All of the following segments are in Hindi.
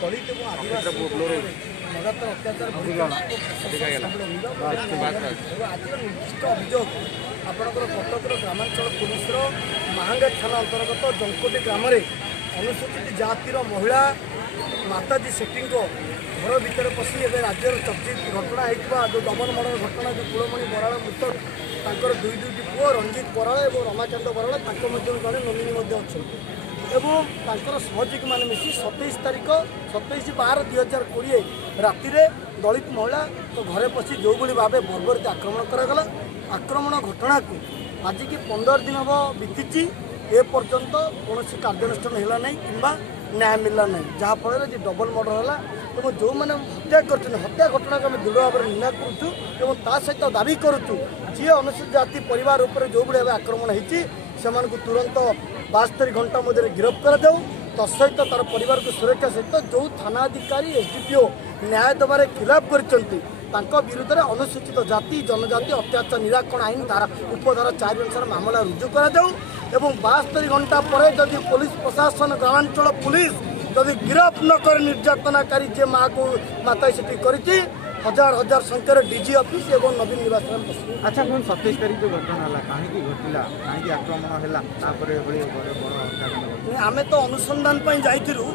दलित और आदिवासी लगातार अत्याचार आज निर्दिष्ट अभियोग आपणकर कटकर ग्रामांचल पुलिस महांगा थाना अंतर्गत जंकोटी ग्राम अनुसूचित जातिर महिला माताजी सेठी घर भितर पशि एवं राज्यर चर्चित घटना होता जो दमन मर्डर घटना जो कुलमणि बराड़ मृतक तांकर दुईटी पुओ रंजित बराड़ और रमाकांत बराड़ जड़े नोमिनी अच्छा एवं तांकर सहयोगी मैंने मिसी 27 तारीख 27/12/2020 राति दलित महिला तो घरे पशि जो भाव बर्बरित आक्रमण करागला आक्रमण घटना को आज की 15 दिन हम बीती एपर्यंत कौन कार्यानुष्ठान है ना कि न्याय मिलला ना जहाँफल डबल मर्डर है और जो मैंने हत्या कर हत्या घटना को आम दृढ़ भाव निंदा करुँ सहित दाबी करुँ जी अनुसूचित जाति परिवार उपर जो भाव आक्रमण होती से तुरंत 72 घंटा मध्य गिरफ्त कर तत्सहित तार परिवार को सुरक्षा सहित जो थानाधिकारी एसडीपीओ न्याय देवार खिलाफ कर विरुद्ध में अनुसूचित जाति जनजाति अत्याचार निराकरण आईन धारा उपधारा 4 अनुसार मामला रुजु कर 72 घंटा पर जदि पुलिस प्रशासन ग्रामांचल पुलिस जदि गिरफ्त न कर निर्यातनाकारी जे माँ को माता सेठी कर हजार हजार संख्यार डीजी ऑफिस एवं नवीन निवास। अच्छा कौन 27 तारीख जो घटना है कहीं घटला कहीं आक्रमण है आमे तो अनुसंधान जाइलु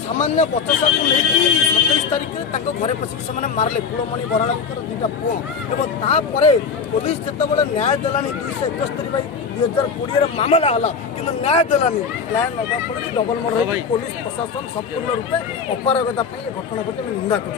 सामान्य बचसा को लेकिन 27 तारीख में घरे पशिक से मारे कुलमणि बराड़ दुईटा पुओ और तापर पुलिस जिते न्याय देलानी 271/2020 मामला है कि न्याय देलानी न्याय नवा फल डबल मर्डर पुलिस प्रशासन संपूर्ण रूपे अपारगता घटना घटे निंदा कर।